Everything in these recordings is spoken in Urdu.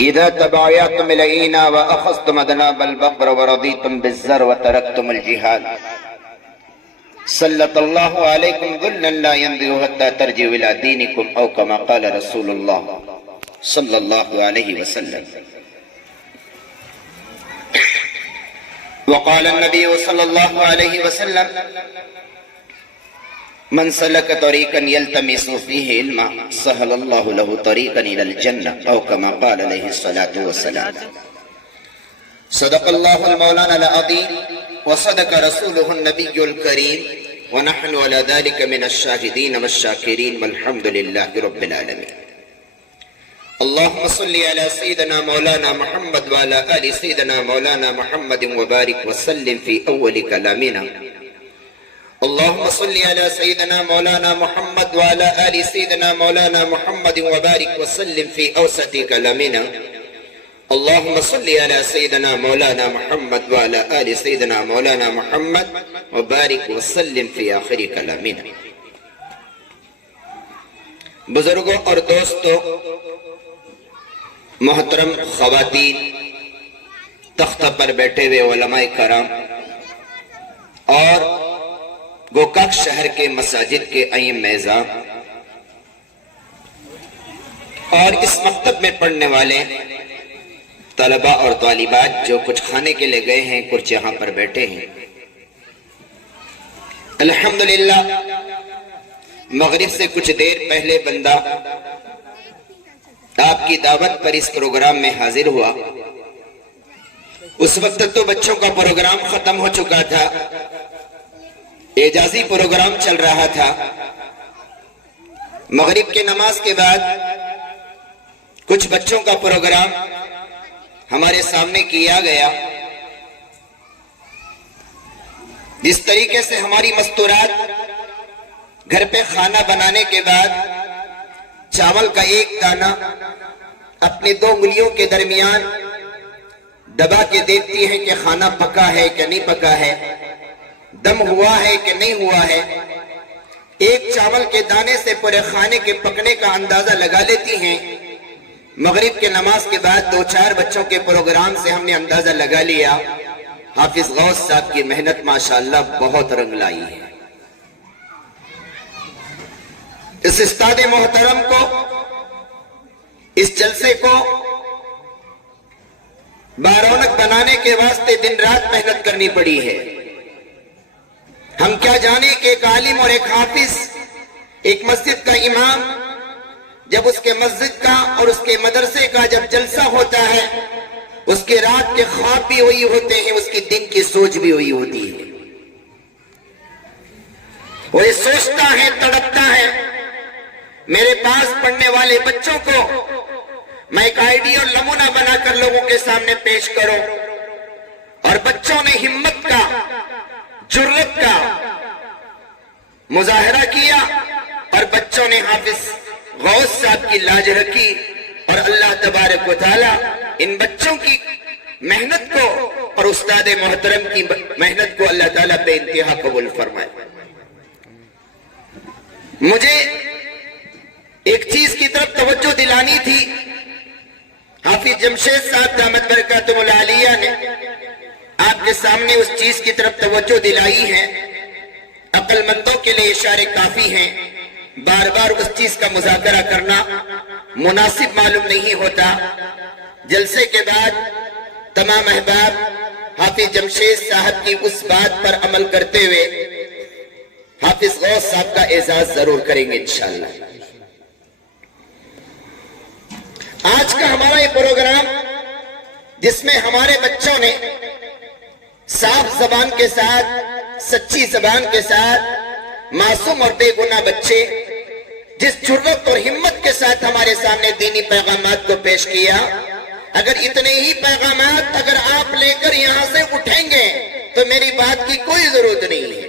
إذا تبايعتم العينا وأخذتم أذناب البقر ورضيتم بالزر وتركتم الجهاد سلط الله عليكم ذلا لا ينزل حتى ترجعوا إلى دينكم أو كما قال رسول الله صلى الله عليه وسلم. وقال النبي صلى الله عليه وسلم: من سلك طريقا يلتمس فيه علما سهل الله له طريقا إلى الجنة أو كما قال عليه الصلاة والسلام. صدق الله المولانا العظيم وصدق رسوله النبي الكريم ونحن على ذلك من الشاهدين والشاكرين والحمد لله رب العالمين. اللهم صل على سيدنا مولانا محمد وعلى آل سيدنا مولانا محمد وبارك وسلم في أول كلامنا. اللهم صل على سيدنا مولانا محمد وعلى آل سيدنا مولانا محمد وبارك وسلم في أوسط كلامنا. اللهم صل على سيدنا مولانا محمد وعلى آل سيدنا مولانا محمد وبارك وسلم في آخر كلامنا. بزرگوں اور دوستوں، محترم خواتین، تختہ پر بیٹھے ہوئے علماء کرام اور گوکاک شہر کے مساجد کے ائمہ اعظام اور اس مکتب میں پڑھنے والے طلباء اور طالبات جو کچھ کھانے کے لئے گئے ہیں، کچھ یہاں پر بیٹھے ہیں، الحمدللہ مغرب سے کچھ دیر پہلے بندہ آپ کی دعوت پر اس پروگرام میں حاضر ہوا. اس وقت تو بچوں کا پروگرام ختم ہو چکا تھا، اعجازی پروگرام چل رہا تھا. مغرب کے نماز کے بعد کچھ بچوں کا پروگرام ہمارے سامنے کیا گیا. جس طریقے سے ہماری مستورات گھر پہ کھانا بنانے کے بعد چاول کا ایک دانہ اپنے دو انگلیوں کے درمیان دبا کے دیکھتی ہے کہ کھانا پکا ہے کہ نہیں پکا ہے، دم ہوا ہے کہ نہیں ہوا ہے. ایک چاول کے دانے سے پورے کھانے کے پکنے کا اندازہ لگا لیتی ہیں. مغرب کے نماز کے بعد دو چار بچوں کے پروگرام سے ہم نے اندازہ لگا لیا حافظ غوث صاحب کی محنت ماشاءاللہ بہت رنگ لائی ہے. اس استاد محترم کو، اس جلسے کو بارونق بنانے کے واسطے دن رات محنت کرنی پڑی ہے. ہم کیا جانے کہ ایک عالم اور ایک حافظ، ایک مسجد کا امام، جب اس کے مسجد کا اور اس کے مدرسے کا جب جلسہ ہوتا ہے، اس کے رات کے خواب بھی وہی ہوتے ہیں، اس کی دن کی سوچ بھی وہی ہوتی ہے. وہ یہ سوچتا ہے، تڑپتا ہے میرے پاس پڑھنے والے بچوں کو میں ایک آئیڈیا اور نمونہ بنا کر لوگوں کے سامنے پیش کروں. اور بچوں نے ہمت کا، جرأت کا مظاہرہ کیا اور بچوں نے حافظ غوث صاحب کی لاج رکھی. اور اللہ تبارک و تعالی ان بچوں کی محنت کو اور استاد محترم کی محنت کو اللہ تعالیٰ بے انتہا قبول فرمائے. مجھے ایک چیز کی طرف توجہ دلانی تھی. حافظ جمشید صاحب دامت برکاتہ العالیہ نے آپ کے سامنے اس چیز کی طرف توجہ دلائی ہے. عقل مندوں کے لئے اشارے کافی ہیں، بار بار اس چیز کا مذاکرہ کرنا مناسب معلوم نہیں ہوتا. جلسے کے بعد تمام احباب حافظ جمشید صاحب کی اس بات پر عمل کرتے ہوئے حافظ غوث صاحب کا اعزاز ضرور کریں گے انشاءاللہ. آج کا ہمارا یہ پروگرام جس میں ہمارے بچوں نے صاف زبان کے ساتھ، سچی زبان کے ساتھ، معصوم اور بے گناہ بچے جس جرأت اور ہمت کے ساتھ ہمارے سامنے دینی پیغامات کو پیش کیا، اگر اتنے ہی پیغامات اگر آپ لے کر یہاں سے اٹھیں گے تو میری بات کی کوئی ضرورت نہیں ہے.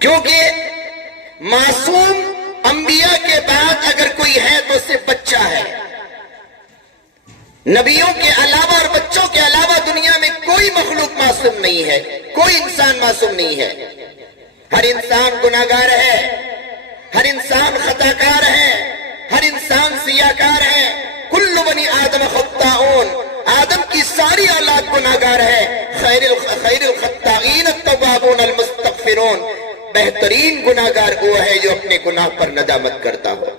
کیونکہ معصوم انبیاء کے بعد اگر کوئی ہے تو صرف بچہ ہے. نبیوں کے علاوہ اور بچوں کے علاوہ دنیا میں کوئی مخلوق معصوم نہیں ہے، کوئی انسان معصوم نہیں ہے. ہر انسان گناہگار ہے، ہر انسان خطاکار ہے، ہر انسان سیاکار ہے. کل بنی آدم خطاؤن، آدم کی ساری اولاد گناہگار ہے. خیر الخطائین التوابون المستغفرون، بہترین گناہگار وہ ہے جو اپنے گناہ پر ندامت کرتا ہو.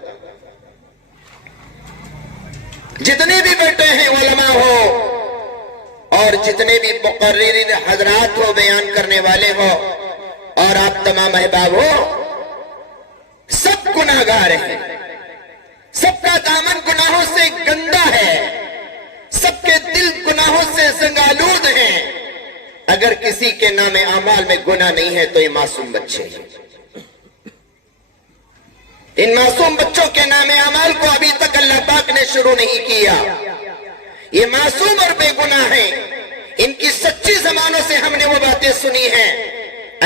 جتنے بھی بیٹے ہیں علماء ہو اور جتنے بھی مقررین حضرات ہو، بیان کرنے والے ہو، اور آپ تمام احباب ہو، سب گناہگار ہیں. سب کا دامن گناہوں سے گندا ہے، سب کے دل گناہوں سے زنگالود ہیں. اگر کسی کے نام اعمال میں گناہ نہیں ہے تو یہ معصوم بچے ہیں. ان معصوم بچوں کے نام اعمال کو ابھی تک اللہ پاک نے شروع نہیں کیا. یہ معصوم اور بے گناہ ہیں. ان کی سچی زبانوں سے ہم نے وہ باتیں سنی ہیں.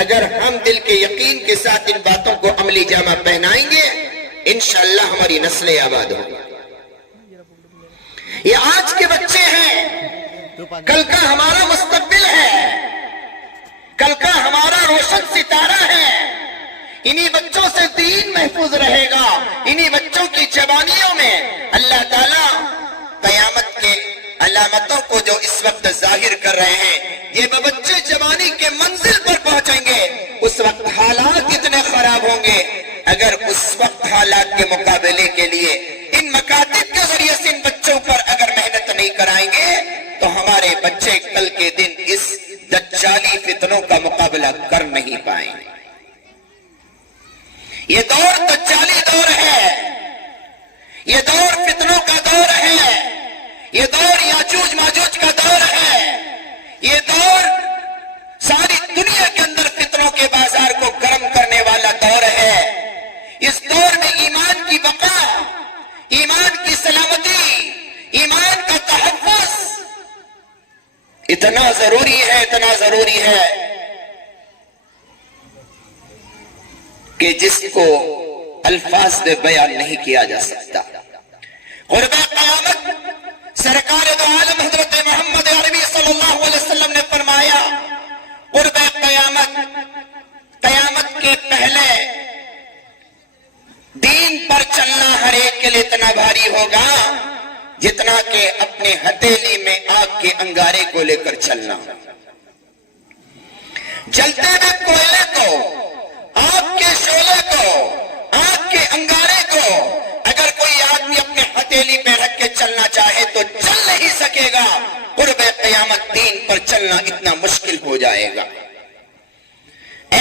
اگر ہم دل کے یقین کے ساتھ ان باتوں کو عملی جامہ پہنائیں گے، انشاءاللہ ہماری نسلیں آباد ہوں. یہ آج کے بچے ہیں، کل کا ہمارا مستقبل ہے، کل کا ہمارا روشن ستارہ ہے. انہی بچوں سے دین محفوظ رہے گا. انہی بچوں کی جوانیوں میں اللہ تعالیٰ قیامت کے علامتوں کو جو اس وقت ظاہر کر رہے ہیں، یہ بچے جوانی کے منزل پر پہنچیں گے. اس وقت حالات اتنے خراب ہوں گے. اگر اس وقت حالات کے مقابلے کے لیے ان مکاتب کے ذریعے سے ان بچوں پر اگر محنت نہیں کرائیں گے تو ہمارے بچے کل کے دن اس دجالی فتنوں کا مقابلہ کر نہیں پائیں گے. یہ دور دجالی دور ہے، یہ دور فتنوں کا دور ہے، یہ دور یاجوج ماجوج کا دور ہے. یہ دور ساری دنیا کے اندر فتنوں کے بازار کو گرم کرنے والا دور ہے. اس دور میں ایمان کی بقا، ایمان کی سلامتی، ایمان کا تحفظ اتنا ضروری ہے، اتنا ضروری ہے کہ جس کو الفاظ میں بیان نہیں کیا جا سکتا. قرب قیامت سرکار دو عالم حضرت محمد عربی صلی اللہ علیہ وسلم نے فرمایا، قرب قیامت، قیامت کے پہلے دین پر چلنا ہر ایک کے لیے اتنا بھاری ہوگا جتنا کہ اپنے ہتھیلی میں آگ کے انگارے کو لے کر چلنا. جلتے ہوئے کوئلے کو، آگ کے شعلے کو، آگ کے انگارے کو اگر کوئی آدمی اپنے ہتھیلی پہ رکھ کے چلنا چاہے تو چل نہیں سکے گا. قرب قیامت دین پر چلنا اتنا مشکل ہو جائے گا.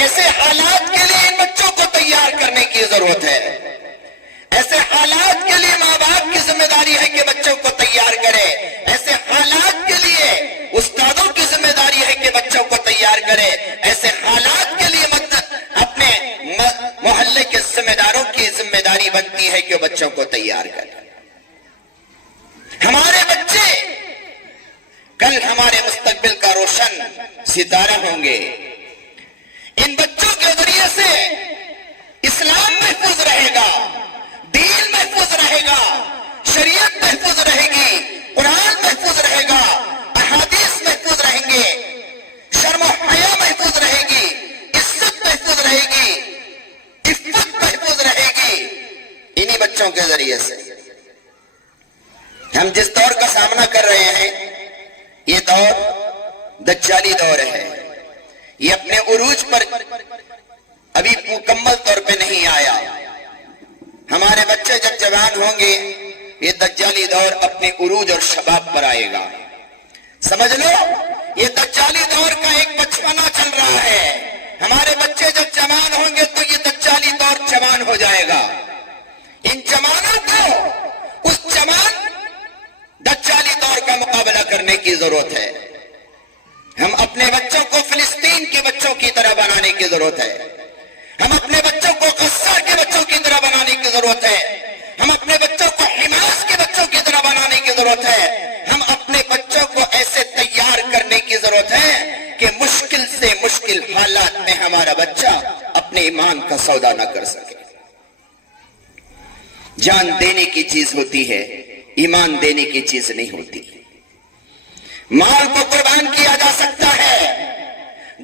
ایسے حالات کے لیے ان بچوں کو تیار کرنے کی ضرورت ہے. ایسے حالات کے لیے ماں باپ کی ذمہ داری ہے کہ بچوں کو تیار کرے. ایسے حالات کے لیے استادوں کی ذمہ داری ہے کہ بچوں کو تیار کرے. ایسے حالات کے لیے اپنے محلے کے ذمہ داروں کی ذمہ داری بنتی ہے کہ وہ بچوں کو تیار کرے. ہمارے بچے کل ہمارے مستقبل کا روشن ستارہ ہوں گے. ان بچوں کے ذریعے سے اسلام محفوظ رہے گا، دین محفوظ رہے گا، شریعت محفوظ رہے گی، قرآن محفوظ رہے گا، احادیث محفوظ رہیں گے، شرم و حیا محفوظ رہے گی، عزت محفوظ رہے گی، عفت محفوظ رہے گی. انہی بچوں کے ذریعے سے ہم جس دور کا سامنا کر رہے ہیں یہ دور دجالی دور ہے. یہ اپنے عروج پر ابھی مکمل طور پہ نہیں آیا. ہمارے بچے جب جوان ہوں گے یہ دجالی دور اپنے عروج اور شباب پر آئے گا. سمجھ لو یہ دجالی دور کا ایک بچپنا چل رہا ہے. ہمارے بچے جب جوان ہوں گے تو یہ دجالی دور جوان ہو جائے گا. ان جوانوں کو اس جوان دجالی دور کا مقابلہ کرنے کی ضرورت ہے. ہم اپنے بچوں کو فلسطین کے بچوں کی طرح بنانے کی ضرورت ہے. ہم اپنے بچوں کو غزہ کے بچوں کی طرح بنانے کی ضرورت ہے. ہم اپنے بچوں کو حماس کے بچوں کی طرح بنانے کی ضرورت ہے. ہم اپنے بچوں کو ایسے تیار کرنے کی ضرورت ہے کہ مشکل سے مشکل حالات میں ہمارا بچہ اپنے ایمان کا سودا نہ کر سکے. جان دینے کی چیز ہوتی ہے، ایمان دینے کی چیز نہیں ہوتی. مال کو قربان کیا جا سکتا ہے،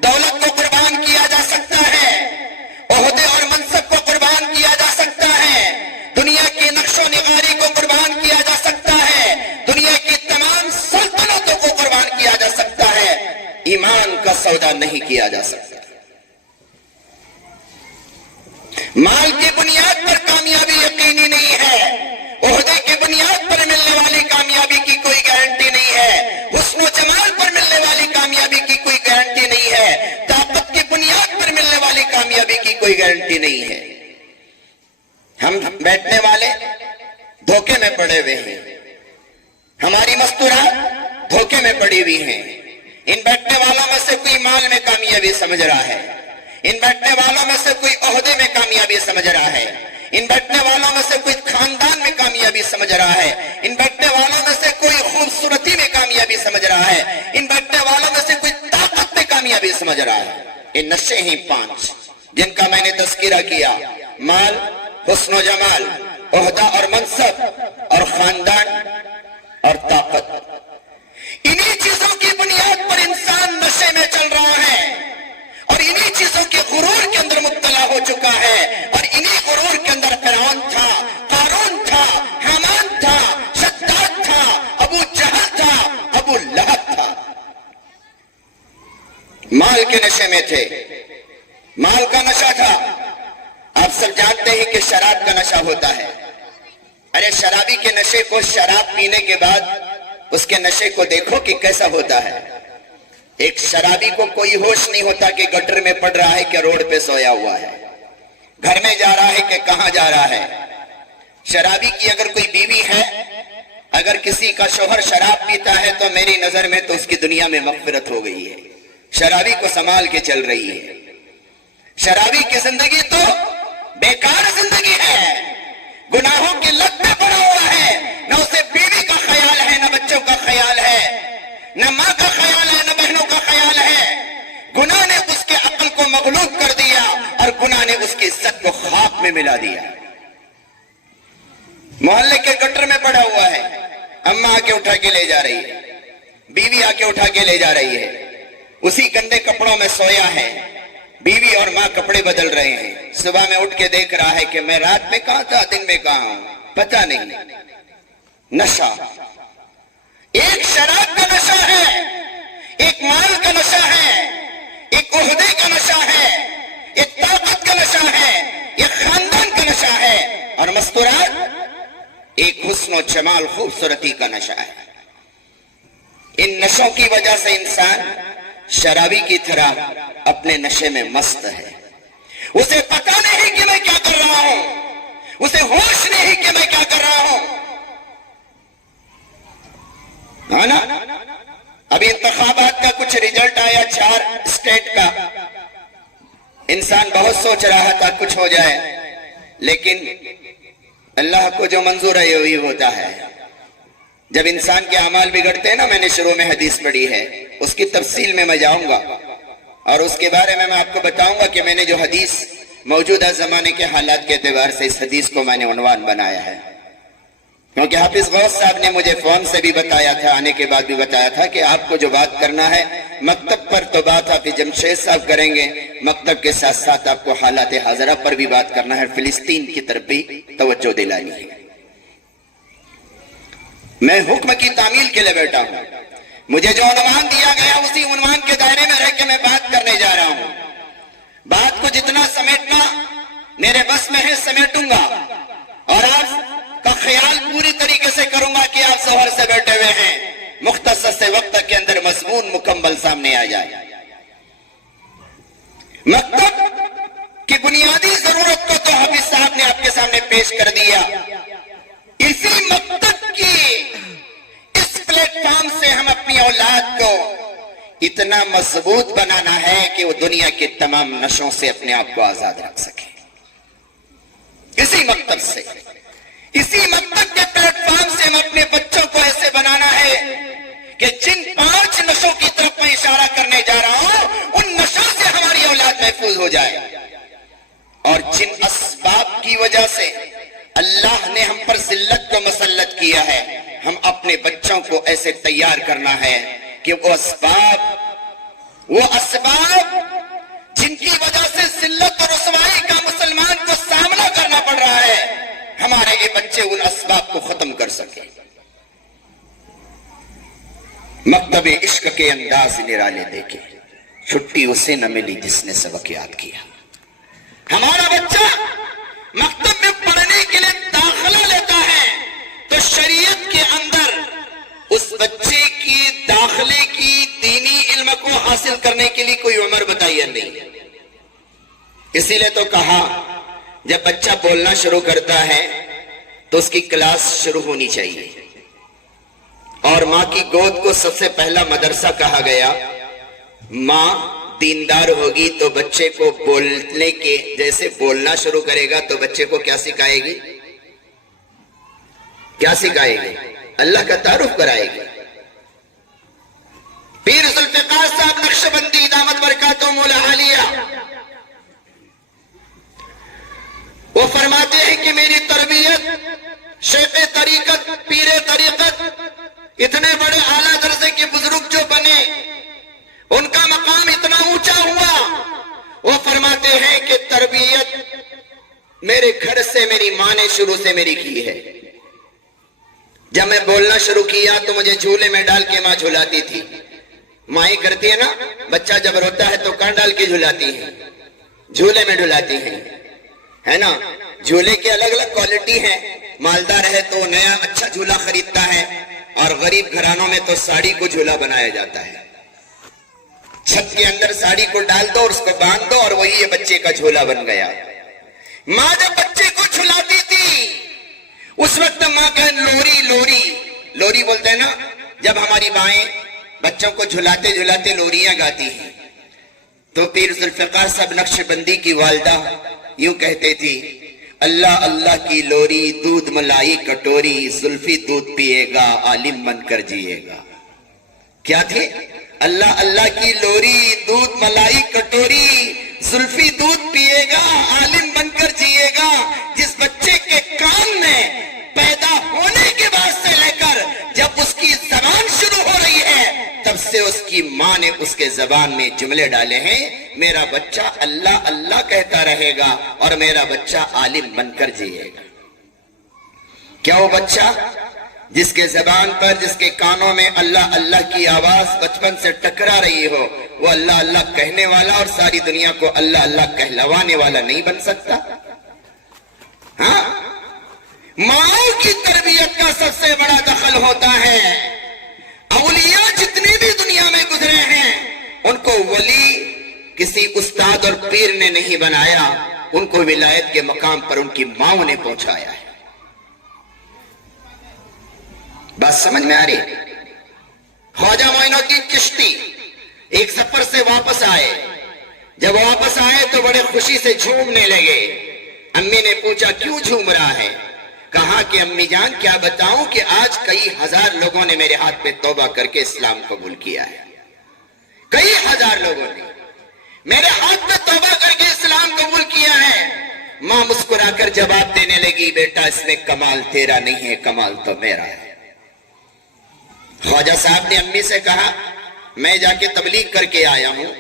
دولت کو قربان کیا جا سکتا ہے، عہدے اور منصب کو قربان کیا جا سکتا ہے، دنیا کے نقش و نگاری کو قربان کیا جا سکتا ہے، ادا نہیں کیا جا سکتا۔ مال کی بنیاد پر کامیابی یقینی نہیں ہے، عہدے کی بنیاد پر ملنے والی کامیابی کی کوئی گارنٹی نہیں ہے، حسن و جمال پر ملنے والی کامیابی کی کوئی گارنٹی نہیں ہے، طاقت کی بنیاد پر ملنے والی کامیابی کی کوئی گارنٹی نہیں ہے۔ ہم بیٹھنے والے دھوکے میں پڑے ہوئے ہیں، ہماری مستورات دھوکے میں پڑی ہوئی ہیں۔ ان بیٹھنے والوں میں سے کوئی مال میں کامیابی سمجھ رہا ہے، ان بیٹھنے والوں میں سے کوئی عہدے میں کامیابی سمجھ رہا ہے، ان بیٹھنے والوں میں سے کوئی خاندان میں کامیابی سمجھ رہا ہے، ان بیٹھنے والوں میں سے کوئی خوبصورتی میں کامیابی سمجھ رہا ہے، ان بیٹھنے والوں میں سے کوئی طاقت میں کامیابی سمجھ رہا ہے۔ یہ نشے ہی 5 جن کا میں نے تذکرہ کیا، مال، حسن و جمال، عہدہ اور منصب، اور خاندان اور طاقت۔ انہی چیزوں کی بنیاد پر انسان نشے میں چل رہا ہے اور انہی چیزوں کے غرور کے اندر مبتلا ہو چکا ہے، اور انہی غرور کے اندر فرعون تھا، قارون تھا، حامان تھا، شداد تھا، ابو جہل تھا، ابو لہب تھا۔ مال کے نشے میں تھے، مال کا نشہ تھا۔ آپ سب جانتے ہیں کہ شراب کا نشہ ہوتا ہے۔ ارے شرابی کے نشے کو، شراب پینے کے بعد اس کے نشے کو دیکھو کہ کیسا ہوتا ہے۔ ایک شرابی کو کوئی ہوش نہیں ہوتا کہ گٹر میں پڑ رہا ہے کہ روڈ پہ سویا ہوا ہے، گھر میں جا رہا ہے کہ کہاں جا رہا ہے۔ شرابی کی اگر کوئی بیوی ہے، اگر کسی کا شوہر شراب پیتا ہے تو میری نظر میں تو اس کی دنیا میں مغفرت ہو گئی ہے، شرابی کو سنبھال کے چل رہی ہے۔ شرابی کی زندگی تو بیکار زندگی ہے، گناہوں کی لت میں پڑا ہوا ہے، نہ اسے بیوی کا خیال ہے، نہ بچوں کا خیال ہے، نہ ماں کا خیال ہے، نہ بہنوں کا خیال ہے۔ گناہ نے اس کے عقل کو مغلوب کر دیا اور گناہ نے اس کی عزت کو خاک میں ملا دیا۔ محلے کے گٹر میں پڑا ہوا ہے، اماں آ کے اٹھا کے لے جا رہی ہے، بیوی آ کے اٹھا کے لے جا رہی ہے، اسی گندے کپڑوں میں سویا ہے، بیوی اور ماں کپڑے بدل رہے ہیں۔ صبح میں اٹھ کے دیکھ رہا ہے کہ میں رات میں کہاں تھا، دن میں کہاں ہوں، پتہ نہیں۔ نشہ، ایک شراب کا نشہ ہے، ایک مال کا نشہ ہے، ایک عہدے کا نشہ ہے، ایک طاقت کا نشہ ہے، ایک خاندان کا نشہ ہے، اور مستورات ایک حسن و جمال، خوبصورتی کا نشہ ہے۔ ان نشوں کی وجہ سے انسان شرابی کی طرح اپنے نشے میں مست ہے، اسے پتہ نہیں کہ میں کیا کر رہا ہوں، اسے ہوش نہیں کہ میں کیا کر رہا ہوں۔ ہے نا؟ ابھی انتخابات کا کچھ رزلٹ آیا 4 اسٹیٹ کا، انسان بہت سوچ رہا تھا کچھ ہو جائے، لیکن اللہ کو جو منظور ہے وہی ہوتا ہے۔ جب انسان کے اعمال بگڑتے ہیں نا، میں نے شروع میں حدیث پڑھی ہے، اس کی تفصیل میں جاؤں گا اور اس کے بارے میں آپ کو بتاؤں گا کہ میں نے جو حدیث موجودہ زمانے کے حالات کے اعتبار سے اس حدیث کو میں نے عنوان بنایا ہے، کیونکہ حافظ غوث صاحب نے مجھے فون سے بھی بتایا تھا، آنے کے بعد بھی بتایا تھا کہ آپ کو جو بات کرنا ہے مکتب پر تو بات حافظ جمشید صاحب کریں گے، مکتب کے ساتھ ساتھ آپ کو حالات حاضرہ پر بھی بات کرنا ہے، فلسطین کی طرف بھی توجہ دلانی ہے۔ میں حکم کی تعمیل کے لیے بیٹھا ہوں، مجھے جو عنوان دیا گیا اسی عنوان کے دائرے میں رہ کے میں بات کرنے جا رہا ہوں۔ بات کو جتنا سمیٹنا میرے بس میں ہے سمیٹوں گا، اور آپ کا خیال پوری طریقے سے کروں گا کہ آپ ظہر سے بیٹھے ہوئے ہیں، مختصر سے وقت کے اندر مضمون مکمل سامنے آ جائے۔ مکتب کی بنیادی ضرورت کو تو حافظ صاحب نے آپ کے سامنے پیش کر دیا۔ اسی مکتب کی اس پلیٹ فارم سے ہم اپنی اولاد کو اتنا مضبوط بنانا ہے کہ وہ دنیا کے تمام نشوں سے اپنے آپ کو آزاد رکھ سکے۔ اسی مکتب سے، اسی مکتب کے پلیٹ فارم سے ہم اپنے بچوں کو ایسے بنانا ہے کہ جن 5 نشوں کی طرف میں اشارہ کرنے جا رہا ہوں ان نشوں سے ہماری اولاد محفوظ ہو جائے، اور جن اسباب کی وجہ سے اللہ نے ہم پر ذلت کو مسلط کیا ہے، ہم اپنے بچوں کو ایسے تیار کرنا ہے کہ وہ اسباب جن کی وجہ سے ذلت اور رسوائی کا مسلمان کو سامنا کرنا پڑ رہا ہے، ہمارے یہ بچے ان اسباب کو ختم کر سکیں۔ مکتب عشق کے انداز نرالے دیکھیں، چھٹی اسے نہ ملی جس نے سبق یاد کیا۔ ہمارا بچہ مکتب میں پڑھنے کے لیے داخلہ لیتا ہے تو شریعت کے اندر اس بچے کی داخلے کی دینی علم کو حاصل کرنے کے لیے کوئی عمر بتائی نہیں۔ اسی لیے تو کہا جب بچہ بولنا شروع کرتا ہے تو اس کی کلاس شروع ہونی چاہیے، اور ماں کی گود کو سب سے پہلا مدرسہ کہا گیا۔ ماں دیندار ہوگی تو بچے کو بولنے کے جیسے بولنا شروع کرے گا تو بچے کو کیا سکھائے گی؟ کیا سکھائے گی؟ اللہ کا تعارف کرائے گی۔ پیر ذوالفقار صاحب نقشبندی دامت برکاتہم العالیہ وہ فرماتے ہیں کہ میری تربیت شیخ طریقت پیر طریقت اتنے بڑے اعلیٰ درجے کے بزرگ جو بنے ان کا مقام اتنا اونچا ہوا، وہ فرماتے ہیں کہ تربیت میرے گھر سے میری ماں نے شروع سے میری کی ہے۔ جب میں بولنا شروع کیا تو مجھے جھولے میں ڈال کے ماں جھلاتی تھی۔ مائیں کرتی ہے نا، بچہ جب روتا ہے تو کان ڈال کے جھلاتی ہے، جھولے میں ڈھلاتی ہیں، ہے نا۔ جھولے کے الگ الگ کوالٹی ہیں، مالدار ہے تو نیا اچھا جھولا خریدتا ہے، اور غریب گھرانوں میں تو ساڑی کو جھولا بنایا جاتا ہے۔ چھت کے اندر ساڑی کو ڈال دو اور اس کو باندھ دو اور وہی یہ بچے کا جھولا بن گیا۔ ماں جب بچے کو جھلاتی تھی اس وقت ماں کا لوری لوری لوری بولتے ہیں نا، جب ہماری مائیں بچوں کو جھلاتے جھلاتے لوریاں گاتی ہیں تو پیر ذوالفقار صاحب نقشبندی کی والدہ یوں کہتے تھی، اللہ اللہ کی لوری دودھ ملائی کٹوری، زلفی دودھ پیے گا عالم بن کر جیے گا۔ کیا تھے؟ اللہ اللہ کی لوری دودھ ملائی کٹوری، زلفی دودھ پیے گا عالم بن کر جیے گا۔ جس بچے کے کان میں پیدا ہونے کے بعد سے لے کر جب اس کی زبان شروع ہو رہی ہے تب سے اس کی ماں نے اس کے زبان میں جملے ڈالے ہیں، میرا بچہ اللہ اللہ کہتا رہے گا اور میرا بچہ عالم بن کر جیے گا۔ کیا وہ بچہ جس کے زبان پر جس کے کانوں میں اللہ اللہ کی آواز بچپن سے ٹکرا رہی ہو وہ اللہ اللہ کہنے والا اور ساری دنیا کو اللہ اللہ کہلوانے والا نہیں بن سکتا؟ ہاں، ماں کی تربیت کا سب سے بڑا دخل ہوتا ہے۔ اولیاء جتنے بھی دنیا میں گزرے ہیں ان کو ولی کسی استاد اور پیر نے نہیں بنایا، ان کو ولایت کے مقام پر ان کی ماں نے پہنچایا ہے۔ بات سمجھ میں آ رہی؟ خواجہ معین الدین چشتی ایک سفر سے واپس آئے، جب واپس آئے تو بڑے خوشی سے جھومنے لگے۔ امی نے پوچھا کیوں جھوم رہا ہے؟ کہا کہ امی جان کیا بتاؤں کہ آج کئی ہزار لوگوں نے میرے ہاتھ پہ توبہ کر کے اسلام قبول کیا ہے، کئی ہزار لوگوں نے میرے ہاتھ پہ توبہ کر کے اسلام قبول کیا ہے۔ ماں مسکرا کر جواب دینے لگی، بیٹا اس میں کمال تیرا نہیں ہے، کمال تو میرا ہے۔ خواجہ صاحب نے امی سے کہا میں جا کے تبلیغ کر کے آیا ہوں،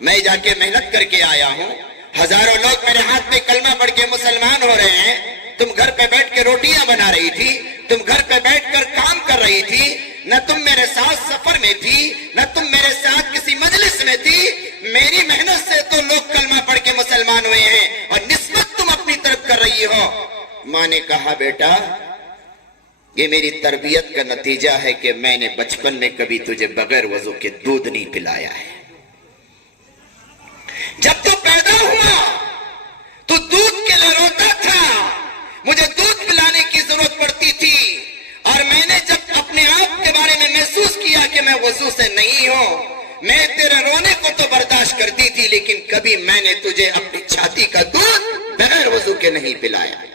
میں جا کے محنت کر کے آیا ہوں، ہزاروں لوگ میرے ہاتھ میں کلمہ پڑھ کے مسلمان ہو رہے ہیں، تم گھر پہ بیٹھ کے روٹیاں بنا رہی تھی، تم گھر پہ بیٹھ کر کام کر رہی تھی، نہ تم میرے ساتھ سفر میں تھی، نہ تم میرے ساتھ کسی مجلس میں تھی، میری محنت سے تو لوگ کلمہ پڑھ کے مسلمان ہوئے ہیں اور نسبت تم اپنی طرف کر رہی ہو۔ ماں نے کہا بیٹا یہ میری تربیت کا نتیجہ ہے کہ میں نے بچپن میں کبھی تجھے بغیر وضو کے دودھ نہیں پلایا ہے۔ جب تو پیدا ہوا تو دودھ کے لیے روتا تھا، مجھے دودھ پلانے کی ضرورت پڑتی تھی، اور میں نے جب اپنے آپ کے بارے میں محسوس کیا کہ میں وضو سے نہیں ہوں، میں تیرے رونے کو تو برداشت کرتی تھی لیکن کبھی میں نے تجھے اپنی چھاتی کا دودھ بغیر وضو کے نہیں پلایا۔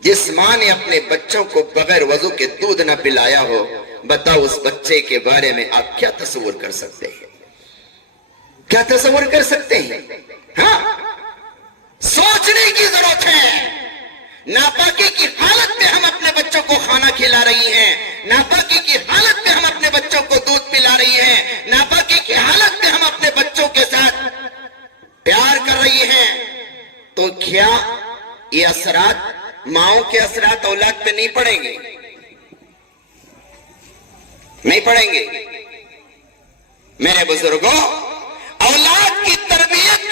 جس ماں نے اپنے بچوں کو بغیر وضو کے دودھ نہ پلایا ہو، بتاؤ اس بچے کے بارے میں آپ کیا تصور کر سکتے ہیں؟ کیا تصور کر سکتے ہیں؟ ہاں، سوچنے کی ضرورت ہے۔ ناپاکی کی حالت میں ہم اپنے بچوں کو کھانا کھلا رہی ہیں، ناپاکی کی حالت میں ہم اپنے بچوں کو دودھ پلا رہی ہیں، ناپاکی کی حالت میں ہم اپنے بچوں کے ساتھ پیار کر رہی ہیں، تو کیا یہ اثرات ماؤں کے اثرات اولاد پہ نہیں پڑیں گے؟ نہیں پڑیں گے؟ میرے بزرگوں،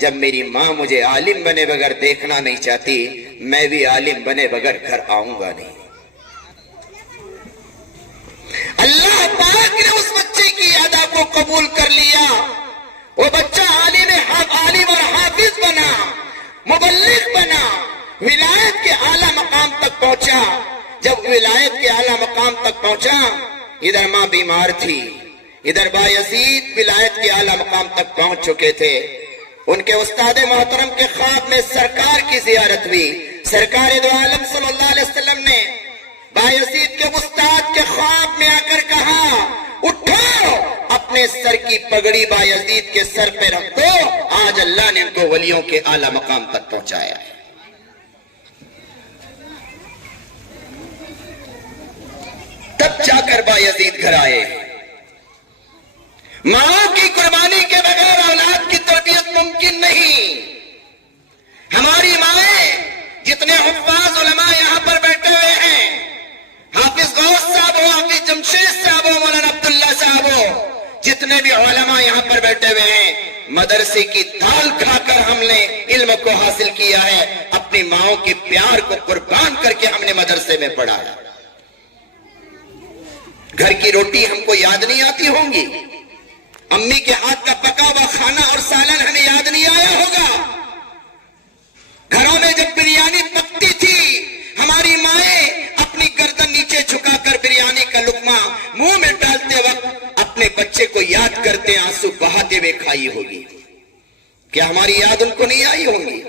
جب میری ماں مجھے عالم بنے بغیر دیکھنا نہیں چاہتی، میں بھی عالم بنے بغیر گھر آؤں گا نہیں۔ اللہ پاک نے اس بچے کی ادا کو قبول کر لیا، وہ بچہ عالم اور حافظ بنا، مبلغ بنا، ولایت کے اعلیٰ مقام تک پہنچا۔ جب ولایت کے اعلیٰ مقام تک پہنچا، ادھر ماں بیمار تھی، ادھر بایزید ولایت کے اعلیٰ مقام تک پہنچ چکے تھے۔ ان کے استاد محترم کے خواب میں سرکار کی زیارت ہوئی۔ سرکار دو عالم صلی اللہ علیہ وسلم نے بایزید کے استاد کے خواب میں آ کر کہا، اٹھو، اپنے سر کی پگڑی بایزید کے سر پہ رکھ دو، آج اللہ نے ان کو ولیوں کے اعلیٰ مقام تک پہنچایا ہے۔ تب جا کر بایزید گھر آئے۔ ماں کی قربانی کے بغیر اولاد کی تربیت ممکن نہیں۔ ہماری مائیں، جتنے حفاظ علماء یہاں پر بیٹھے ہوئے ہیں، حافظ غوث صاحب ہو، حافظ جمشید صاحب ہو، مولانا عبداللہ صاحب ہو، جتنے بھی علماء یہاں پر بیٹھے ہوئے ہیں، مدرسے کی دال کھا کر ہم نے علم کو حاصل کیا ہے، اپنی ماؤں کے پیار کو قربان کر کے ہم نے مدرسے میں پڑھا ہے۔ گھر کی روٹی ہم کو یاد نہیں آتی ہوں گی، امی کے ہاتھ کا پکا ہوا کھانا اور سالن ہمیں یاد نہیں آیا ہوگا۔ گھروں میں جب بریانی پکتی تھی، ہماری مائیں اپنی گردن نیچے جھکا کر بریانی کا لقمہ منہ میں ڈالتے وقت اپنے بچے کو یاد کرتے آنسو بہاتے ہوئے کھائی ہوگی۔ کیا ہماری یاد ان کو نہیں آئی ہوں گی؟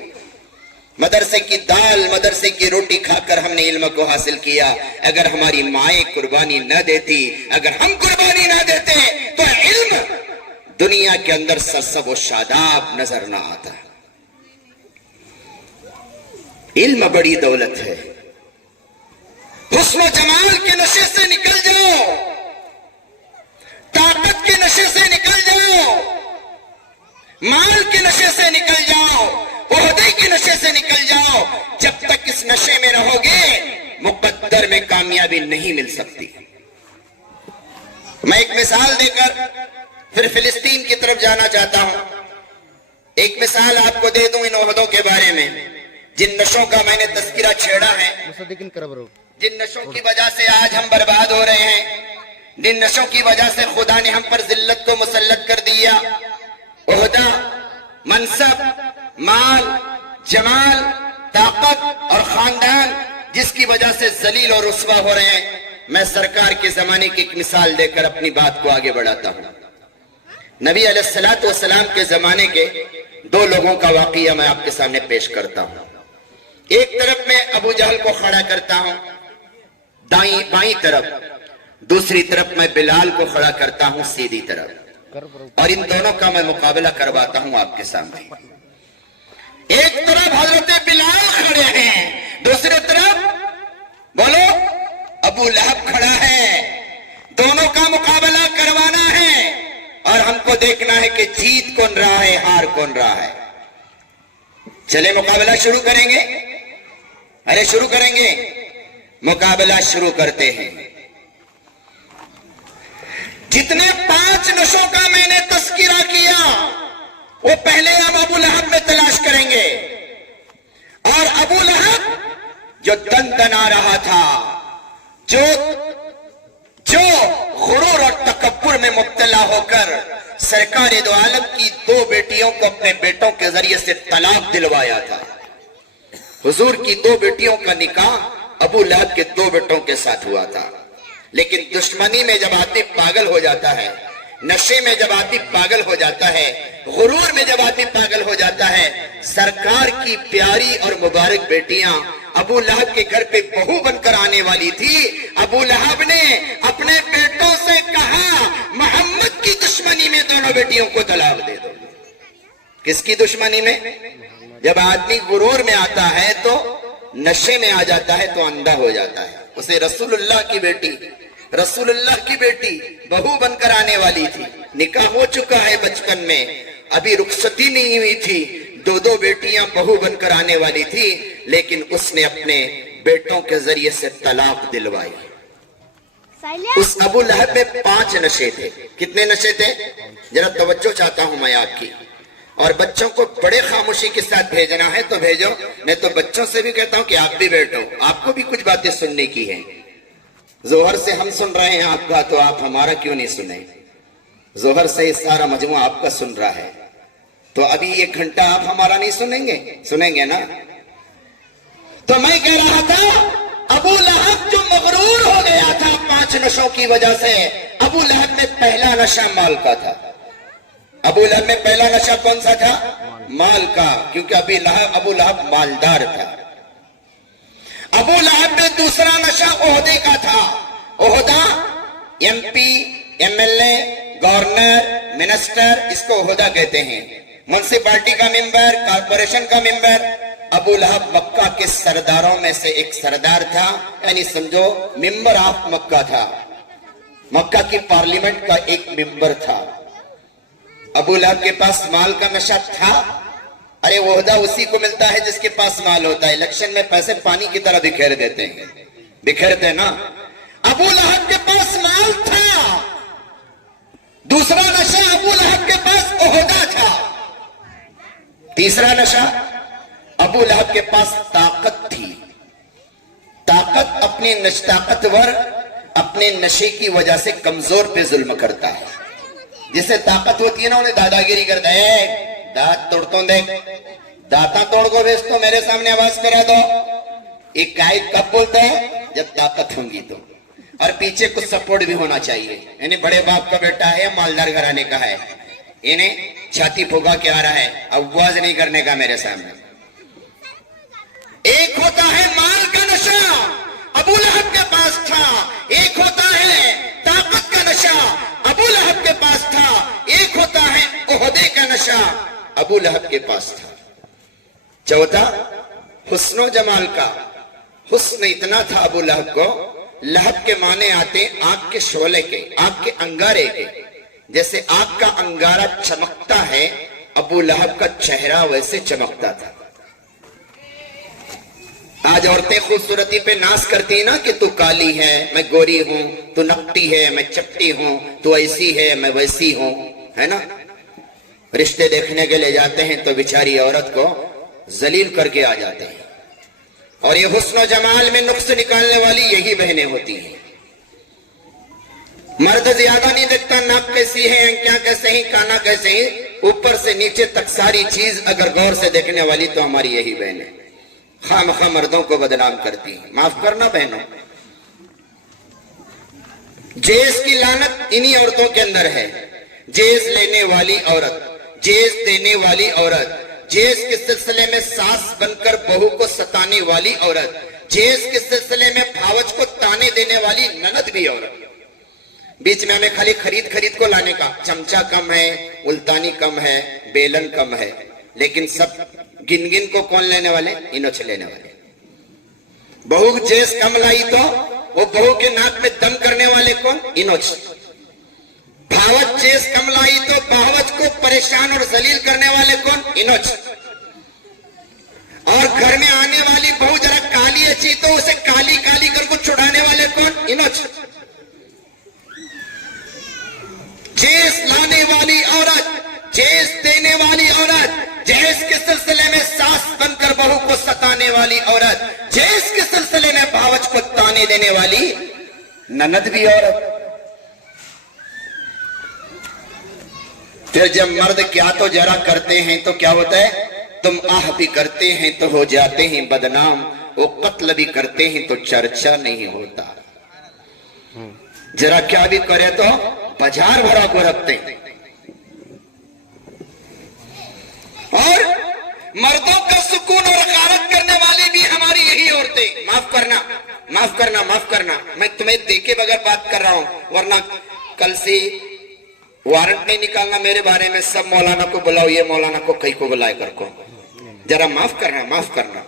مدرسے کی دال، مدرسے کی روٹی کھا کر ہم نے علم کو حاصل کیا۔ اگر ہماری مائیں قربانی نہ دیتی، اگر ہم قربانی نہ دیتے تو علم دنیا کے اندر سرسب و شاداب نظر نہ آتا۔ علم بڑی دولت ہے۔ حسن و جمال کے نشے سے نکل جاؤ، طاقت کے نشے سے نکل جاؤ، مال کے نشے سے نکل جاؤ، عہدے کے نشے سے نکل جاؤ، جب تک اس نشے میں رہو گے مقدر میں کامیابی نہیں مل سکتی۔ میں ایک مثال دے کر پھر فلسطین کی طرف جانا چاہتا ہوں۔ ایک مثال آپ کو دے دوں ان عہدوں کے بارے میں، جن نشوں کا میں نے تذکرہ چھیڑا ہے، جن نشوں کی وجہ سے آج ہم برباد ہو رہے ہیں، جن نشوں کی وجہ سے خدا نے ہم پر ذلت کو مسلط کر دیا، عہدہ، منصب، مال، جمال، طاقت اور خاندان، جس کی وجہ سے ذلیل اور رسوا ہو رہے ہیں۔ میں سرکار کے زمانے کی ایک مثال دے کر اپنی بات کو آگے بڑھاتا ہوں۔ نبی علیہ السلام کے زمانے کے دو لوگوں کا واقعہ میں آپ کے سامنے پیش کرتا ہوں۔ ایک طرف میں ابو جہل کو کھڑا کرتا ہوں بائیں طرف، دوسری طرف میں بلال کو کھڑا کرتا ہوں سیدھی طرف، اور ان دونوں کا میں مقابلہ کرواتا ہوں آپ کے سامنے۔ ایک طرف حضرت بلال کھڑے ہیں، دوسری طرف بولو ابو لہب کھڑا ہے۔ دونوں کا مقابلہ کروانا ہے اور ہم کو دیکھنا ہے کہ جیت کون رہا ہے، ہار کون رہا ہے۔ چلے مقابلہ شروع کریں گے؟ ارے شروع کریں گے، مقابلہ شروع کرتے ہیں۔ جتنے 5 نشوں کا میں نے تذکرہ کیا وہ پہلے ہم ابو لہب میں تلاش کریں گے، اور ابو لہب جو دن دنا رہا تھا، جو غرور اور تکبر میں مبتلا ہو کر سرکار دو عالم کی 2 بیٹیوں کو اپنے بیٹوں کے ذریعے سے طلاق دلوایا تھا۔ حضور کی 2 بیٹیوں کا نکاح ابو لہب کے 2 بیٹوں کے ساتھ ہوا تھا۔ لیکن دشمنی میں جب آدمی پاگل ہو جاتا ہے، نشے میں جب آدمی پاگل ہو جاتا ہے، غرور میں جب آدمی پاگل ہو جاتا ہے، سرکار کی پیاری اور مبارک بیٹیاں ابو لہب کے گھر پہ بہو بن کر آنے والی تھی۔ ابو لہب نے اپنے بیٹوں سے کہا، محمد کی دشمنی میں دونوں بیٹیوں کو طلاق دے دو۔ کس کی دشمنی میں؟ جب آدمی غرور میں آتا ہے تو نشے میں آ جاتا ہے تو اندھا ہو جاتا ہے۔ اسے رسول اللہ کی بیٹی بہو بن کر آنے والی تھی، نکاح ہو چکا ہے بچپن میں، ابھی رخصتی نہیں ہوئی تھی، 2 بیٹیاں بہو بن کر آنے والی تھی، لیکن اس نے اپنے بیٹوں کے ذریعے سے طلاق دلوائی۔ اس ابو لہب میں 5 نشے تھے۔ کتنے نشے تھے؟ ذرا توجہ چاہتا ہوں میں آپ کی، اور بچوں کو بڑے خاموشی کے ساتھ بھیجنا ہے تو بھیجو، میں تو بچوں سے بھی کہتا ہوں کہ آپ بھی بیٹھو، آپ کو بھی کچھ باتیں سننے کی ہیں۔ ظہر سے ہم سن رہے ہیں آپ کا، تو آپ ہمارا کیوں نہیں سنیں؟ ظہر سے سارا مجموعہ آپ کا سن رہا ہے، تو ابھی 1 گھنٹہ آپ ہمارا نہیں سنیں گے؟ سنیں گے نا؟ تو میں کہہ رہا تھا ابو لہب جو مغرور ہو گیا تھا 5 نشوں کی وجہ سے، ابو لہب میں پہلا نشہ مال کا تھا۔ ابو لہب میں پہلا نشہ کون سا تھا؟ مال کا، کیونکہ ابو لہب مالدار تھا۔ ابو لہب میں دوسرا نشہ عہدے کا تھا۔ عہدہ MP MLA گورنر منسٹر، اس کو عہدہ کہتے ہیں، منسپلٹی کا ممبر، کارپوریشن کا ممبر۔ ابو لہب مکہ کے سرداروں میں سے ایک سردار تھا، یعنی سمجھو ممبر آف مکہ تھا، مکہ کی پارلیمنٹ کا ایک ممبر تھا۔ ابو لہب کے پاس مال کا نشہ تھا۔ ارے عہدہ اسی کو ملتا ہے جس کے پاس مال ہوتا ہے، الیکشن میں پیسے پانی کی طرح بکھیر دیتے ہیں، بکھیرتے نا۔ ابو لہب کے پاس مال تھا۔ دوسرا نشہ ابو لہب کے پاس عہدہ تھا۔ تیسرا نشہ ابو لہب کے پاس طاقت تھی۔ طاقت طاقتور اپنے نشے کی وجہ سے کمزور پہ ظلم کرتا ہے۔ جسے طاقت ہوتی ہے نا انہیں دادا گیری کرتا ہے، دانت توڑتوں دیکھ، دانتا توڑ کو بھیج تو میرے سامنے آواز کرا دو۔ ایک قائد کب بولتا ہے؟ جب طاقت ہوں گی تو، اور پیچھے کچھ سپورٹ بھی ہونا چاہیے، یعنی بڑے باپ کا بیٹا ہے، مالدار گھرانے کا ہے، انہیں چھاتی پھوگا کے آ رہا ہے، آواز نہیں کرنے کا میرے سامنے۔ ایک ہوتا ہے مال کا نشہ، ابو لہب کے پاس تھا۔ ایک ہوتا ہے طاقت کا نشہ، ابو لہب کے پاس تھا۔ ایک ہوتا ہے عہدے کا نشہ، ابو لہب کے پاس تھا۔ چوتھا حسن و جمال کا۔ حسن اتنا تھا ابو لہب کو، لہب کے معنی آتے آگ کے شعلے کے، آگ کے انگارے کے۔ جیسے آگ کا انگارہ چمکتا ہے، ابو لہب کا چہرہ ویسے چمکتا تھا۔ آج عورتیں خوبصورتی پہ ناز کرتی ہیں نا کہ تو کالی ہے، میں گوری ہوں، تو نکٹی ہے، میں چپٹی ہوں، تو ایسی ہے، میں ویسی ہوں، ہے نا؟ رشتے دیکھنے کے لے جاتے ہیں تو بیچاری عورت کو ذلیل کر کے آ جاتے ہیں۔ اور یہ حسن و جمال میں نقص نکالنے والی یہی بہنیں ہوتی ہیں۔ مرد زیادہ نہیں دیکھتا ناک کیسی ہے، آنکھیں کیسے ہیں، کانا کیسے ہیں، اوپر سے نیچے تک ساری چیز اگر غور سے دیکھنے والی تو ہماری یہی بہنیں خواہ مخواہ مردوں کو بدنام کرتی ہیں۔ معاف کرنا بہنوں، جیز کی لعنت انہی عورتوں کے اندر ہے۔ جیز لینے والی عورت، جیز دینے والی عورت، جیز کے سلسلے میں ساس بن کر بہو کو ستانے والی عورت، جیز کے سلسلے میں بھاوج کو تانے دینے والی نند بھی عورت۔ بیچ میں ہمیں خالی خرید کو لانے کا، چمچہ کم ہے، التانی کم ہے، بیلن کم ہے، لیکن سب گن کو کون لینے والے؟ انوچ لینے والے۔ بہو جیز کم لائی تو وہ بہو کے ناک میں دم کرنے والے کون؟ انوچ۔ بھاوج جیز کم لائی تو بھاوج کو پریشان اور ذلیل کرنے والے کون؟ انوچ۔ اور گھر میں آنے والی بہو ذرا کالی اچھی تو اسے کالی کالی کر کو چھڑانے والے کون؟ انوچ۔ جیز لانے والی عورت، جیز دینے والی عورت، جیز کے سلسلے میں ساس بن کر بہو کو ستانے والی عورت، جیز کے سلسلے میں بھاوج کو تانے دینے والی نند بھی عورت۔ پھر جب مرد کیا تو جرا کرتے ہیں تو کیا ہوتا ہے؟ تم آہ بھی کرتے ہیں تو ہو جاتے ہیں بدنام، وہ قتل بھی کرتے ہیں تو چرچا نہیں ہوتا۔ ذرا کیا بھی کرے تو بازار بھرا کو رکھتے ہیں۔ اور مردوں کا سکون اور غارت کرنے والی بھی ہماری یہی عورتیں۔ معاف کرنا، معاف کرنا، معاف کرنا، میں تمہیں دیکھے بغیر بات کر رہا ہوں، ورنہ کل سے وارنٹ نہیں نکالنا میرے بارے میں، سب مولانا کو بلاؤ، یہ مولانا کو کئی کو بلائے کر کو۔ ذرا معاف کرنا، معاف کرنا،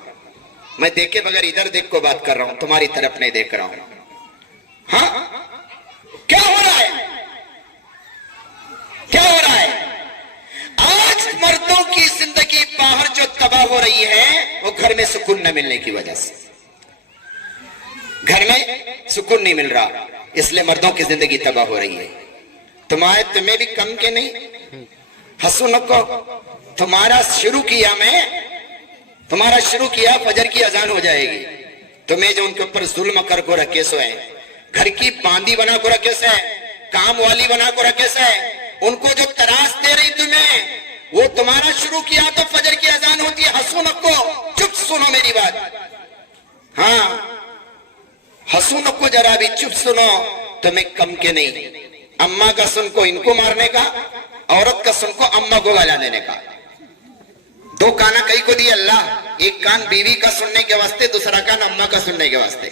میں دیکھے بغیر ادھر دیکھ کو بات کر رہا ہوں، تمہاری طرف نہیں دیکھ رہا ہوں۔ ہاں کیا ہو رہا ہے؟ کیا ہو رہا ہے؟ آج مردوں کی زندگی باہر جو تباہ ہو رہی ہے وہ گھر میں سکون نہ ملنے کی وجہ سے۔ گھر میں سکون نہیں مل رہا، اس لیے مردوں کی زندگی تباہ ہو رہی ہے۔ تمہیں بھی کم کے نہیں، حسن کو تمہارا شروع کیا میں، تمہارا شروع کیا فجر کی اذان ہو جائے گی، تمہیں جو ان کے اوپر ظلم کر کو رکھے سو ہیں، گھر کی باندی بنا کو رکھے سے، کام والی بنا کو رکھے سے، ان کو جو تراس دے رہی تمہیں، وہ تمہارا شروع کیا تو فجر کی اذان ہوتی ہے۔ حسن کو چپ سنو میری بات، ہاں حسن کو ذرا بھی چپ سنو، تمہیں کم کے نہیں، اماں کا سن کو ان کو مارنے کا، عورت کا سن کو اماں کو گالا دینے کا۔ دو کانا کئی کو دی اللہ، ایک کان بیوی کا سننے کے واسطے، دوسرا کان اماں کا سننے کے واسطے۔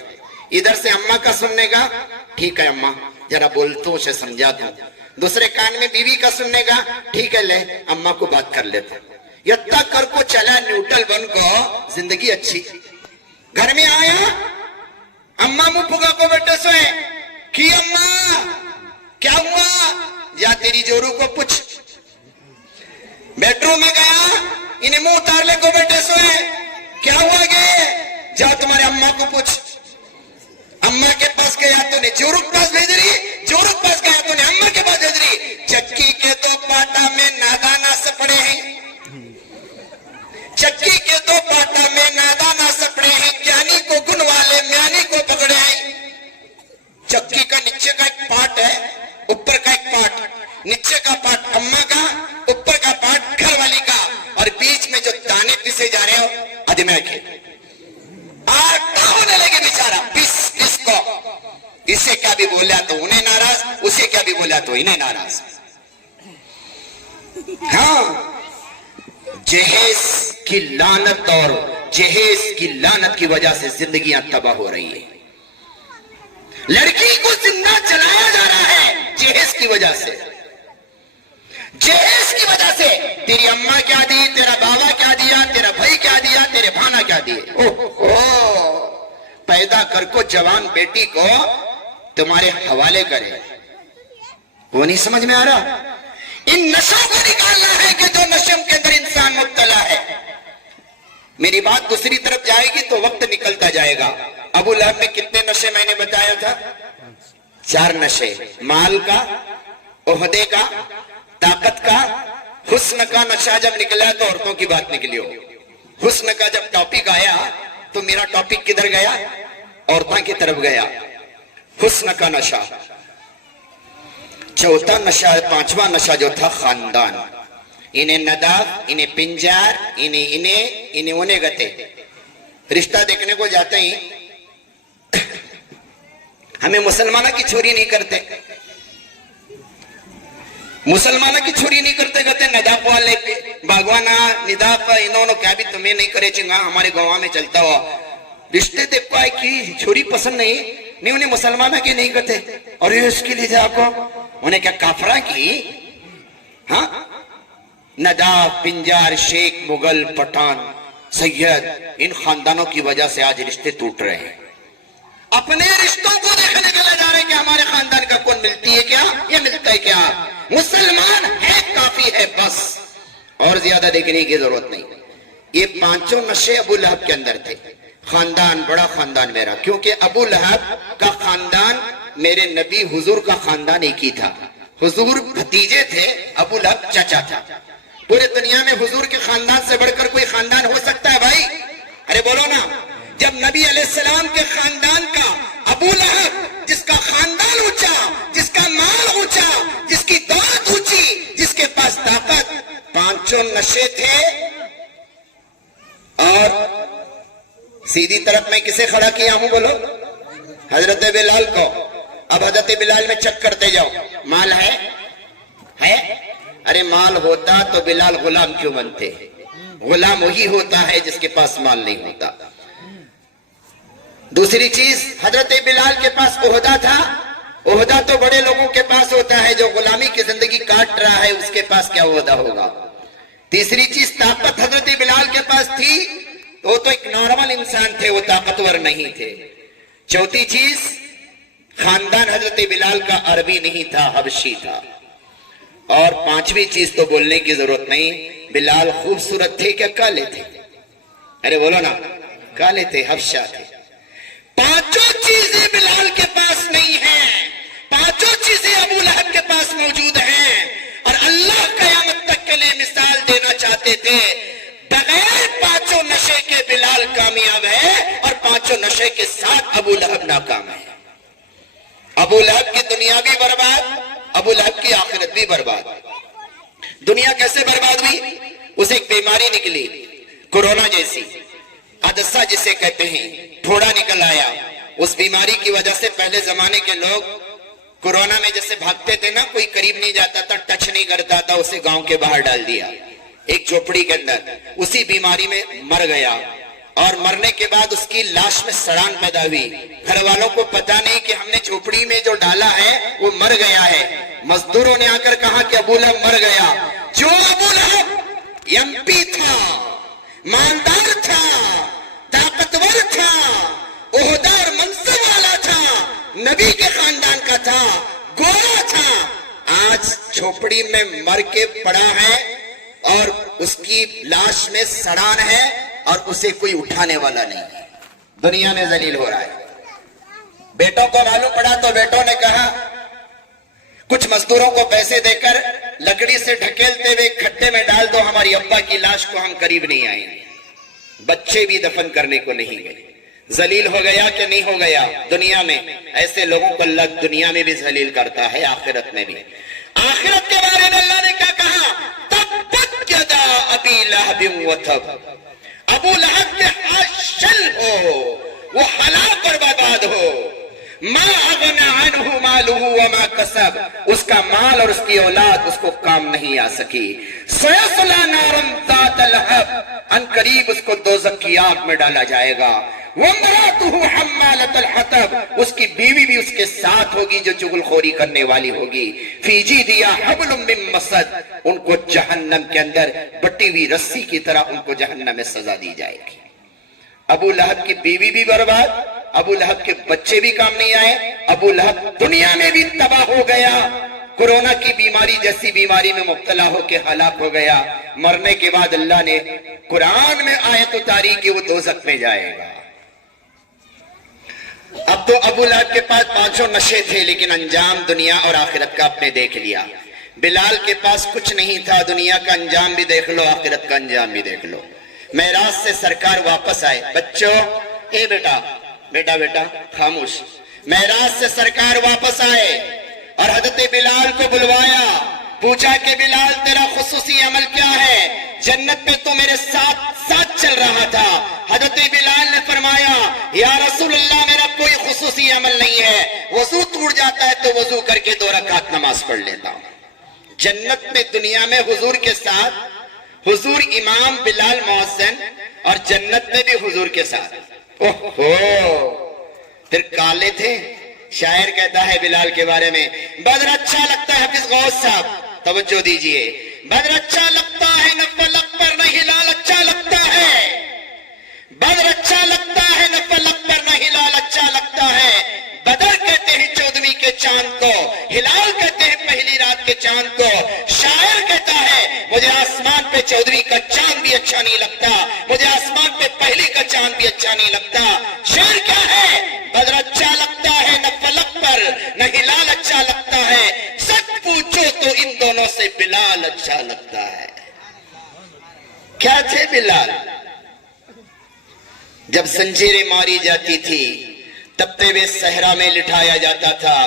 ادھر سے اماں کا سننے کا، ٹھیک ہے اماں ذرا بولتوں سے سمجھاتا ہوں، دوسرے کان میں بیوی کا سننے کا، ٹھیک ہے لے اماں کو بات کر لیتا ہوں، یتا کر کو چلا نیوٹل بن کو زندگی اچھی۔ گھر میں آیا اماں منہ پھگا کو بیٹھے سوئے کی اماں کیا ہوا، یا تیری جورو کو پوچھ۔ بیڈ روم میں گیا انہیں منہ اتار لے کو بیٹھے سوئے کیا ہوا گے، جاؤ تمہارے اماں کو پوچھ۔ اماں کے پاس گیا تو نے جورو کے پاس بھیج رہی، جورو کے پاس گیا تو نے اماں کے پاس بھیج رہی۔ چکی کے تو پاٹا میں نادانا سپڑے ہیں، چکی کے تو پاٹا میں نادانا سپڑے ہیں، جانی کو گن والے میانی کو پکڑے ہیں۔ چکی کا نیچے کا ایک پارٹ ہے، اوپر کا ایک پارٹ، نیچے کا پارٹ اماں کا، اوپر کا پارٹ گھر والی کا، اور بیچ میں جو دانے پسے جا رہے ہو ادمے کے آٹا ہونے لگے بیچارہ پس اس کو، اسے کیا بھی بولا تو انہیں ناراض، اسے کیا بھی بولا تو انہیں ناراض۔ ہاں جہیز کی لعنت اور جہیز کی لعنت کی وجہ سے زندگیاں تباہ ہو رہی ہیں، لڑکی کو زندہ جلایا جا رہا ہے جہیز کی وجہ سے، جہیز کی وجہ سے۔ تیری اماں کیا دی، تیرا بابا کیا دیا، تیرا بھائی کیا دیا، تیرے بھانا کیا دیے، پیدا کر کو جوان بیٹی کو تمہارے حوالے کرے، وہ نہیں سمجھ میں آ رہا۔ ان نشوں کو نکالنا ہے کہ جو نشوں کے اندر انسان مبتلا ہے۔ میری بات دوسری طرف جائے گی تو وقت نکلتا جائے گا۔ ابو لہب میں کتنے نشے میں نے بتایا تھا؟ 4 نشے، مال کا، عہدے کا، طاقت کا، حسن کا نشہ جب نکلا تو عورتوں کی بات نکلی ہو۔ حسن کا جب ٹاپک آیا تو میرا ٹاپک کدھر گیا؟ عورتوں کی طرف گیا۔ حسن کا نشہ۔ چوتھا نشہ، 5واں نشہ جو تھا خاندان، انہیں نداف، انہیں پنجار، انہیں انہیں گتے۔ رشتہ دیکھنے کو جاتے ہی ہمیں مسلمانہ کی چھوری نہیں کرتے، مسلمانہ کی چھوری نہیں کرتے، کہتے نداف والے باغوانا نداف انہوں نے کیا بھی تمہیں نہیں کرے چنگا ہمارے گاؤں میں چلتا ہوا۔ رشتے دیکھ پائے کی چھوری پسند نہیں انہیں مسلمانہ کی نہیں کرتے، اور یہ اس کے لیے جا کو انہیں کیا کافرہ کی؟ ہاں نداف، پنجار، شیخ، مغل، پٹھان، سید، ان خاندانوں کی وجہ سے آج رشتے ٹوٹ رہے ہیں۔ اپنے رشتوں کو دیکھنے کے لئے جا رہے ہیں کہ ہمارے خاندان کا کون ملتی ہے کیا، یہ ملتا ہے کیا، مسلمان ہے کافی ہے بس، اور زیادہ دیکھنے کی ضرورت نہیں۔ یہ 5 نشے ابو لہب کے اندر تھے۔ خاندان، بڑا خاندان میرا، کیونکہ ابو لہب کا خاندان میرے نبی حضور کا خاندان ایک ہی تھا۔ حضور بھتیجے تھے، ابو لہب چچا تھا۔ پورے دنیا میں حضور کے خاندان سے بڑھ کر کوئی خاندان ہو سکتا ہے بھائی؟ ارے بولو نا۔ جب نبی علیہ السلام کے خاندان کا ابو لہب، جس کا خاندان اونچا، جس کا مال اونچا، جس کی دولت اونچی، جس کے پاس طاقت، 5 نشے تھے، اور سیدھی طرف میں کسے کھڑا کیا ہوں بولو؟ حضرت بلال کو۔ اب حضرت بلال میں چیک کرتے جاؤ، مال ہے؟ ارے مال ہوتا تو بلال غلام کیوں بنتے؟ غلام وہی ہوتا ہے جس کے پاس مال نہیں ہوتا۔ دوسری چیز، حضرت بلال کے پاس عہدہ تھا، عہدہ تو بڑے لوگوں کے پاس ہوتا ہے، جو غلامی کی زندگی کاٹ رہا ہے اس کے پاس کیا عہدہ ہوگا۔ تیسری چیز، طاقت حضرت بلال کے پاس تھی، وہ تو ایک نارمل انسان تھے، وہ طاقتور نہیں تھے۔ چوتھی چیز، خاندان حضرت بلال کا عربی نہیں تھا، حبشی تھا۔ اور 5ویں چیز تو بولنے کی ضرورت نہیں، بلال خوبصورت تھے کیا کالے تھے؟ ارے بولو نا، کالے تھے، حبشہ تھے۔ 5 چیزیں بلال کے پاس نہیں ہیں، 5 چیزیں ابو لہب کے پاس موجود ہیں، اور اللہ قیامت تک کے لیے چاہتے تھے بغیر پانچوں نشے کے بلال کامیاب ہے اور پانچوں نشے کے ساتھ ابو لہب ناکام ہے. ابو لہب کی دنیا بھی برباد, ابو لہب کی آخرت بھی برباد. دنیا کیسے برباد ہوئی؟ اسے ایک بیماری نکلی کورونا جیسی, عدسہ جسے کہتے ہیں, پھوڑا نکل آیا. اس بیماری کی وجہ سے پہلے زمانے کے لوگ کورونا میں جیسے بھاگتے تھے نا, کوئی قریب نہیں جاتا تھا, ٹچ نہیں کرتا تھا, اسے گاؤں کے باہر ڈال دیا ایک جھوپڑی کے اندر. اسی بیماری میں مر گیا اور مرنے کے بعد اس کی لاش میں سڑان پیدا ہوئی. گھر والوں کو پتا نہیں کہ ہم نے جھوپڑی میں جو ڈالا ہے وہ مر گیا ہے. مزدوروں نے آ کر کہا کہ ابو لہب مر گیا. جو ابو لہب ایم پی تھا, مالدار تھا, طاقتور تھا, عہدار منصب والا تھا, نبی کے خاندان کا تھا, گورا تھا, آج جھوپڑی میں مر کے پڑا ہے اور اس کی لاش میں سڑان ہے اور اسے کوئی اٹھانے والا نہیں ہے. دنیا میں ذلیل ہو رہا ہے. بیٹوں کو معلوم پڑا تو بیٹوں نے کہا کچھ مزدوروں کو پیسے دے کر لکڑی سے ڈھکیلتے ہوئے کھڈے میں ڈال دو, ہماری ابا کی لاش کو ہم قریب نہیں آئیں گے. بچے بھی دفن کرنے کو نہیں گئے. ذلیل ہو گیا کہ نہیں ہو گیا؟ دنیا میں ایسے لوگوں کو اللہ دنیا میں بھی ذلیل کرتا ہے, آخرت میں بھی. آخرت کے بارے میں اللہ نے کیا کہا؟ تبت یدا ابی لہب وتب, ابو لہب کے ہاتھ شل ہو, وہ ہلاک اور برباد ہو. ما اغنى عنہ مالہ وما کسب, اس کا مال اور اس کی اولاد اس کو کام نہیں آ سکی. سیصلی نارا ذات لہب, ان قریب اس کو دوزخ کی آگ میں ڈالا جائے گا. وامرأتہ حمالۃ الحطب, اس کی بیوی بھی اس کے ساتھ ہوگی جو چغل خوری کرنے والی ہوگی. فی جیدہا حبل من مسد, ان کو جہنم کے اندر بٹی ہوئی رسی کی طرح ان کو جہنم میں سزا دی جائے گی. ابو لہب کی بیوی بھی برباد, ابو لہب کے بچے بھی کام نہیں آئے, ابو لہب دنیا میں بھی تباہ ہو گیا. کورونا کی بیماری جیسی بیماری میں مبتلا ہو کے ہلاک ہو گیا. مرنے کے بعد اللہ نے قرآن میں آیت اتاری کہ وہ دوزخ میں جائے گا. اب تو ابو لہب کے پاس پانچوں نشے تھے, لیکن انجام دنیا اور آخرت کا آپ نے دیکھ لیا. بلال کے پاس کچھ نہیں تھا, دنیا کا انجام بھی دیکھ لو, آخرت کا انجام بھی دیکھ لو. معراج سے سرکار واپس آئے. بچوں, اے بیٹا بیٹا بیٹا خاموش. معراج سے سرکار واپس آئے اور حضرت بلال کو بلوایا, پوچھا کہ بلال تیرا خصوصی عمل کیا ہے؟ جنت میں تو میرے ساتھ ساتھ چل رہا تھا. حضرت بلال نے فرمایا یا رسول اللہ میرا کوئی خصوصی عمل نہیں ہے, وضو ٹوٹ جاتا ہے تو وضو کر کے 2 رکعت نماز پڑھ لیتا ہوں. جنت میں دنیا میں حضور کے ساتھ, حضور امام بلال مؤذن, اور جنت میں بھی حضور کے ساتھ. پھر کالے تھے. شاعر کہتا ہے بلال کے بارے میں, بدر اچھا لگتا ہے. حافظ غوث صاحب توجہ دیجئے, بدر اچھا لگتا ہے نہ فلک پر نہ ہلال اچھا لگتا ہے. بدر اچھا لگتا ہے نہ فلک پر نہ ہلال اچھا لگتا ہے. بدر کہتے ہیں 14ویں کے چاند کو, ہلال کہتے ہیں پہلی رات کے چاند کو. شاعر کہتا ہے مجھے آسمان پہ 14ویں کا چاند بھی اچھا نہیں لگتا, مجھے آسمان پہ پہلی کا چاند بھی اچھا نہیں لگتا. شعر کیا ہے؟ بدر اچھا لگتا ہے نہ فلک پر نہ ہلال اچھا لگتا ہے, سچ پوچھو تو ان دونوں سے بلال اچھا لگتا ہے. کیا تھے بلال؟ جب زنجیریں ماری جاتی تھی, تپتے ہوئے صحرا میں لٹایا جاتا تھا,